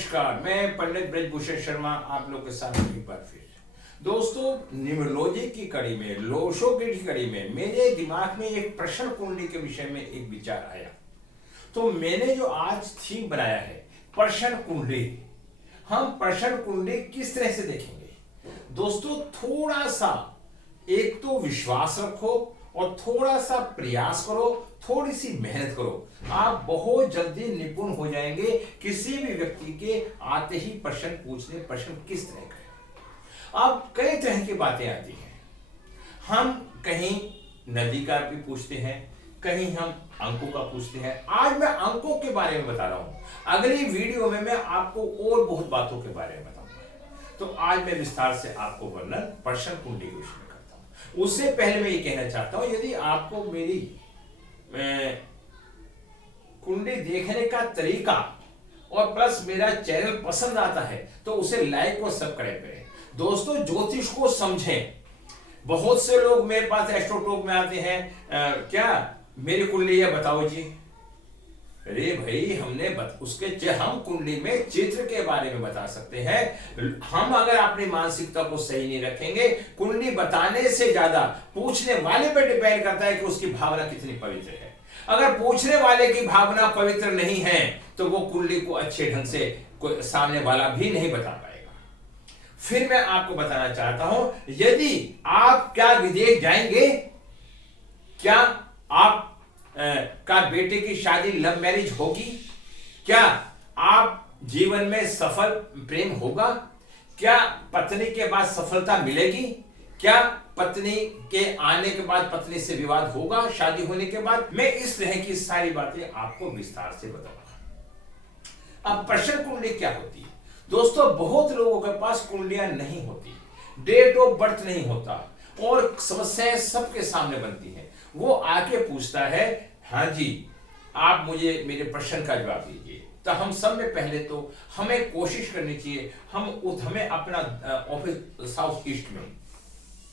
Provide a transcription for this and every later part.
नमस्कार, मैं पंडित ब्रजभूषण शर्मा आप लोग के साथ एक बार फिर। दोस्तों, न्यूमरोलॉजी की कड़ी में, लोशो की कड़ी में मेरे दिमाग में एक प्रश्न कुंडली के विषय में एक विचार आया। तो मैंने जो आज थीम बनाया है प्रश्न कुंडली। हम प्रश्न कुंडली किस तरह से देखेंगे? दोस्तों, थोड़ा सा एक तो विश्वास रखो और थोड़ा सा प्रयास करो, थोड़ी सी मेहनत करो, आप बहुत जल्दी निपुण हो जाएंगे किसी भी व्यक्ति के आते ही प्रश्न पूछने। प्रश्न किस तरह का? अब कई तरह की बातें आती हैं। हम कहीं नदी का भी पूछते हैं, कहीं हम अंकों का पूछते हैं। आज मैं अंकों के बारे में बता रहा हूं, अगली वीडियो में मैं आपको और बहुत बातों के बारे में बताऊंगा। तो आज मैं विस्तार से आपको वर्णन प्रश्न कुंडली के विषय में करता हूं। उससे पहले मैं ये कहना चाहता हूं, यदि आपको मेरी कुंडली देखने का तरीका और प्लस मेरा चैनल पसंद आता है तो उसे लाइक और सब्सक्राइब करें। दोस्तों, ज्योतिष को समझें। बहुत से लोग मेरे पास एस्ट्रोटॉक में आते हैं, क्या मेरी कुंडली है बताओ जी। अरे भाई, हम कुंडली में चित्र के बारे में बता सकते हैं। हम अगर अपनी मानसिकता को सही नहीं रखेंगे, कुंडली बताने से ज्यादा पूछने वाले पर डिपेंड करता है कि उसकी भावना कितनी पवित्र है। अगर पूछने वाले की भावना पवित्र नहीं है तो वो कुंडली को अच्छे ढंग से कोई सामने वाला भी नहीं बता पाएगा। फिर मैं आपको बताना चाहता हूं, यदि आप क्या विदेश जाएंगे, क्या आप का बेटे की शादी लव मैरिज होगी, क्या आप जीवन में सफल प्रेम होगा, क्या पत्नी के बाद सफलता मिलेगी, क्या पत्नी के आने के बाद पत्नी से विवाद होगा शादी होने के बाद। मैं इस तरह की सारी बातें आपको विस्तार से बताऊंगा। अब प्रश्न कुंडली क्या होती है? दोस्तों, बहुत लोगों के पास कुंडलियां नहीं होती, डेट ऑफ बर्थ नहीं होता और समस्याएं सबके सामने बनती हैं। वो आके पूछता है, हाँ जी आप मुझे मेरे प्रश्न का जवाब दीजिए। तो हम सब में पहले तो हमें कोशिश करनी चाहिए, हमें अपना ऑफिस साउथ ईस्ट में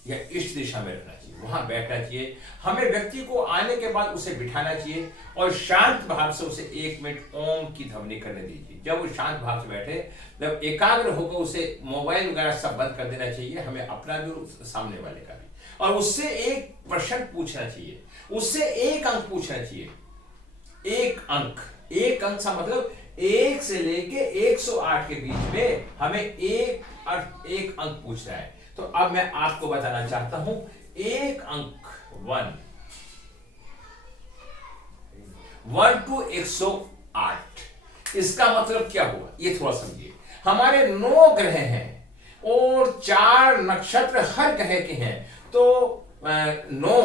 या ईस्ट दिशा में रखना चाहिए, वहां बैठना चाहिए। हमें व्यक्ति को आने के बाद उसे बिठाना चाहिए और शांत भाव से उसे 1 मिनट ओम की ध्वनि करने दीजिए। जब वो शांत भाव से बैठे, जब एकाग्र होकर उसे मोबाइल वगैरह सब बंद कर देना चाहिए, हमें अपना भी सामने वाले का भी, और उससे एक प्रश्न पूछना चाहिए, उससे 1 अंक पूछना चाहिए। 1 अंक का मतलब 1 से लेके 108 के बीच में हमें एक अंक पूछना है। तो अब मैं आपको बताना चाहता हूं, 1 अंक 1 to 108, इसका मतलब क्या हुआ ये थोड़ा समझिए। हमारे 9 ग्रह हैं और 4 नक्षत्र हर ग्रह के हैं, तो 9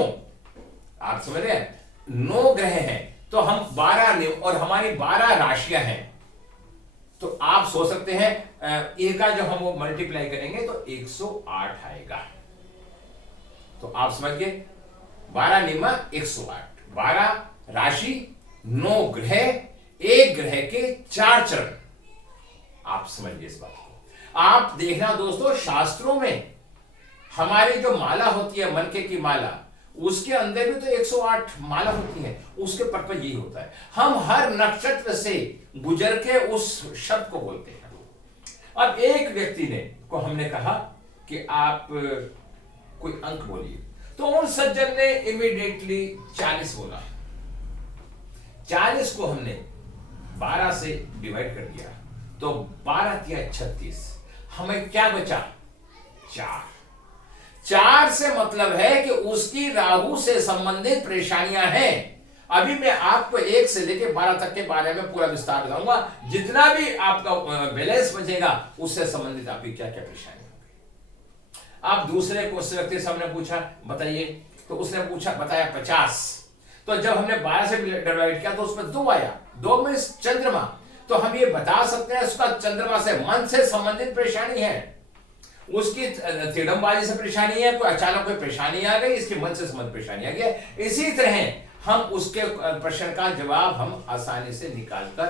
आप समझ रहे हैं, 9 ग्रह हैं तो हम 12 और हमारी 12 राशियां हैं। तो आप सोच सकते हैं इनका जो हम वो मल्टीप्लाई करेंगे तो 108 आएगा। तो आप समझ गए, 12 निमा 108, 12 राशि, 9 ग्रह, 1 ग्रह के 4 चरण। आप समझिए इस बात को। आप देखना दोस्तों, शास्त्रों में हमारी जो माला होती है, मनके की माला, उसके अंदर भी तो 108 माला होती है। उसके पर्पज यही होता है, हम हर नक्षत्र से गुजर के उस शब्द को बोलते हैं। अब एक व्यक्ति को हमने कहा कि आप कोई अंक बोलिए, तो उन सज्जन ने इमीडिएटली 40 बोला। 40 को हमने 12 से डिवाइड कर दिया तो 12 या 36, हमें क्या बचा? 4 से मतलब है कि उसकी राहु से संबंधित परेशानियां हैं। अभी मैं आपको 1 से लेकर 12 तक के बारे में पूरा विस्तार बताऊंगा। जितना भी आपका बैलेंस बचेगा उससे संबंधित आपकी क्या क्या परेशानी होगी। आप दूसरे को व्यक्ति से हमने पूछा बताइए, तो उसने बताया 50। तो जब हमने 12 से डिवाइड किया तो उसमें 2 आया, 2 में चंद्रमा। तो हम ये बता सकते हैं उसका चंद्रमा से, मन से संबंधित परेशानी है, उसकी तिड़मबाजी से परेशानी है, कोई अचानक कोई परेशानी आ गई, इसके मन से संबंधित परेशानी आ गई। इसी तरह हम उसके प्रश्न का जवाब हम आसानी से निकाल कर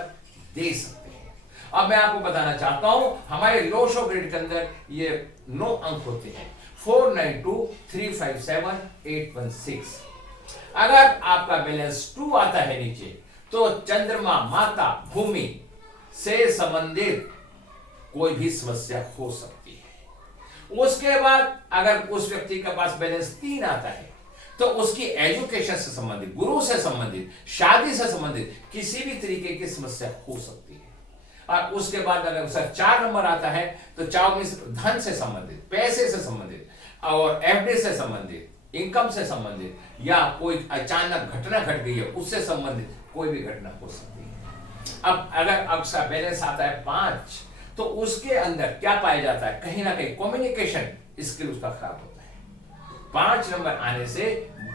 दे सकते हैं। अब मैं आपको बताना चाहता हूं, हमारे लोशो ग्रिड के अंदर ये 9 अंक होते हैं, 492 357 816। अगर आपका बैलेंस 2 आता है नीचे, तो चंद्रमा, माता, भूमि से संबंधित कोई भी समस्या हो सकती है। उसके बाद अगर उस व्यक्ति के पास बैलेंस 3 आता है तो उसकी एजुकेशन से संबंधित, गुरु से संबंधित, शादी से संबंधित किसी भी तरीके की समस्या हो सकती है। और उसके बाद अगर उसका 4 नंबर आता है तो 4 में धन से संबंधित, पैसे से संबंधित और एफडी से संबंधित, इनकम से संबंधित या कोई अचानक घटना घट गई है उससे संबंधित कोई भी घटना हो सकती है। अब अगर उसका बैलेंस आता है 5 तो उसके अंदर क्या पाया जाता है, कहीं ना कहीं कम्युनिकेशन स्किल उसका खराब होता है। 5 नंबर आने से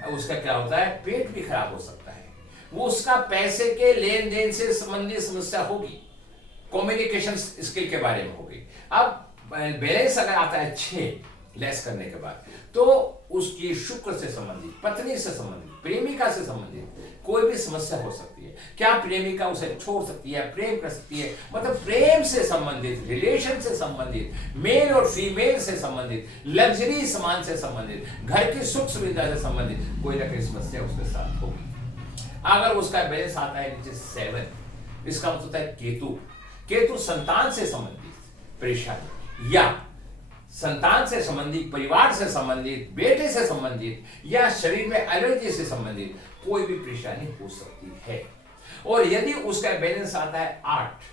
उसका क्या होता है, पेट भी खराब हो सकता है, वो उसका पैसे के लेन देन से संबंधित समस्या होगी, कम्युनिकेशन स्किल के बारे में होगी। अब बैलेंस अगर आता है 6 लेस करने के बाद तो उसकी शुक्र से संबंधित, पत्नी से संबंधित, प्रेमिका से संबंधित कोई भी समस्या हो सकती है। क्या प्रेमिका उसे छोड़ सकती है, प्रेम कर सकती है, मतलब प्रेम से संबंधित, रिलेशन से संबंधित, मेल और फीमेल से संबंधित, लग्जरी सामान से संबंधित, घर की सुख सुविधा से संबंधित कोई ना कोई समस्या उसके साथ होगी। अगर उसका बैलेंस आता है नीचे 7, इसका मतलब होता है केतु संतान से संबंधित परेशानी या संतान से संबंधित, परिवार से संबंधित, बेटे से संबंधित या शरीर में एलर्जी से संबंधित कोई भी परेशानी हो सकती है। और यदि उसका बैलेंस आता है 8,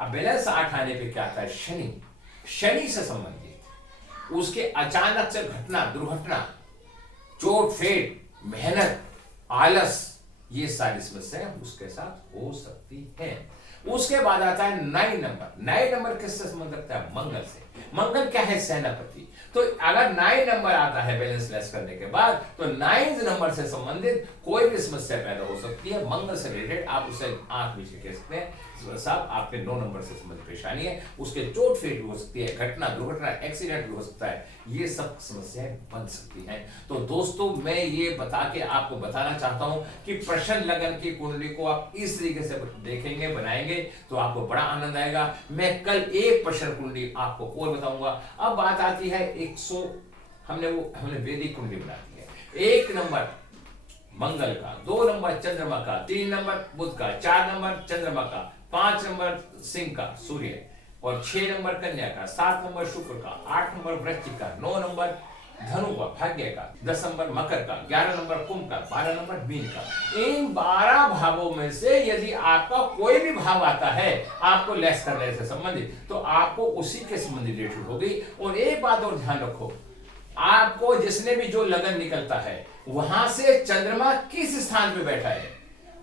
अब बैलेंस 8 आने पे क्या आता है, शनि से संबंधित उसके अचानक से घटना, दुर्घटना, चोट फेट, मेहनत, आलस, ये सारी समस्याएं उसके साथ हो सकती है। उसके बाद आता है 9 नंबर। 9 नंबर किससे संबंध रखता है, मंगल से। मंगल क्या है, सेनापति। तो अगर 9 नंबर आता है बैलेंस लेस करने के बाद तो 9 नंबर से संबंधित कोई भी समस्या पैदा हो सकती है, मंगल से रिलेटेड। आप उसे आंख नीचे कह सकते हैं, साहब आपके 9 नंबर से संबंधित परेशानी है, उसके चोट फेट भी हो सकती है, घटना, दुर्घटना, एक्सीडेंट भी हो सकता है, ये सब समस्याएं बन सकती हैं। तो दोस्तों मैं ये बता के आपको बताना चाहता हूं कि प्रश्न लगन की कुंडली को आप इस तरीके से देखेंगे, बनाएंगे तो आपको बड़ा आनंद आएगा। मैं कल एक प्रश्न कुंडली आपको और बताऊंगा। अब बात आती है 100, हमने वैदिक कुंडली बना दी है। 1 नंबर मंगल का, 2 नंबर चंद्रमा का, 3 नंबर बुध का, 4 नंबर चंद्रमा का, 5 नंबर सिंह का, सूर्य, और 6 नंबर कन्या का, 7 नंबर शुक्र का, 8 नंबर वृश्चिक का, 9 नंबर धनु का, भाग्य का, 10 नंबर मकर का, 11 नंबर कुंभ का, 12 नंबर मीन का। इन 12 भावों में से यदि आपका कोई भी भाव आता है आपको लेस करने से संबंधित तो आपको उसी के संबंधित रिलेटेड होगी। और एक बात और ध्यान रखो, आपको जिसने भी जो लगन निकलता है वहां से चंद्रमा किस स्थान पे बैठा है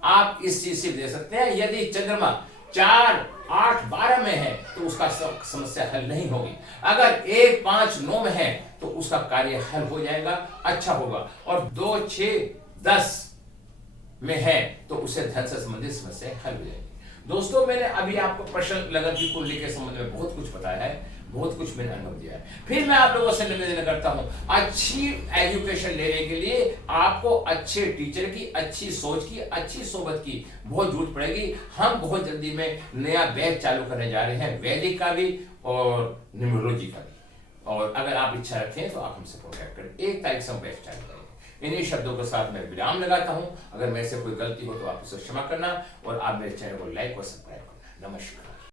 आप इस चीज से दे सकते हैं। यदि चंद्रमा 4, 8, 12 में है तो उसका समस्या हल नहीं होगी। अगर 1, 5, 9 में है तो उसका कार्य हल हो जाएगा, अच्छा होगा। और 2, 6, 10 में है तो उसे धन से संबंधित समस्या हल हो जाएगी। दोस्तों मैंने अभी आपको प्रश्न लगन की कुंडली के संबंध में बहुत कुछ बताया है, बहुत कुछ मैंने अनुभव दिया है। फिर मैं आप लोगों से निवेदन करता हूं, अच्छी एजुकेशन लेने के लिए आपको अच्छे टीचर की, अच्छी सोच की, अच्छी सोबत की बहुत जरूरत पड़ेगी। हम बहुत जल्दी में नया बैच चालू करने जा रहे हैं, वैदिक का भी और न्यूमरोलॉजी का भी। और अगर आप इच्छा रखें तो आप हमसे कॉन्टैक्ट करें। 1 तारीख से हम बैच चालू करेंगे। इन्हीं शब्दों के साथ मैं विराम लगाता हूं। अगर मेरे से कोई गलती हो तो आप उसे क्षमा करना और आप मेरे चैनल को लाइक और सब्सक्राइब करना। नमस्कार।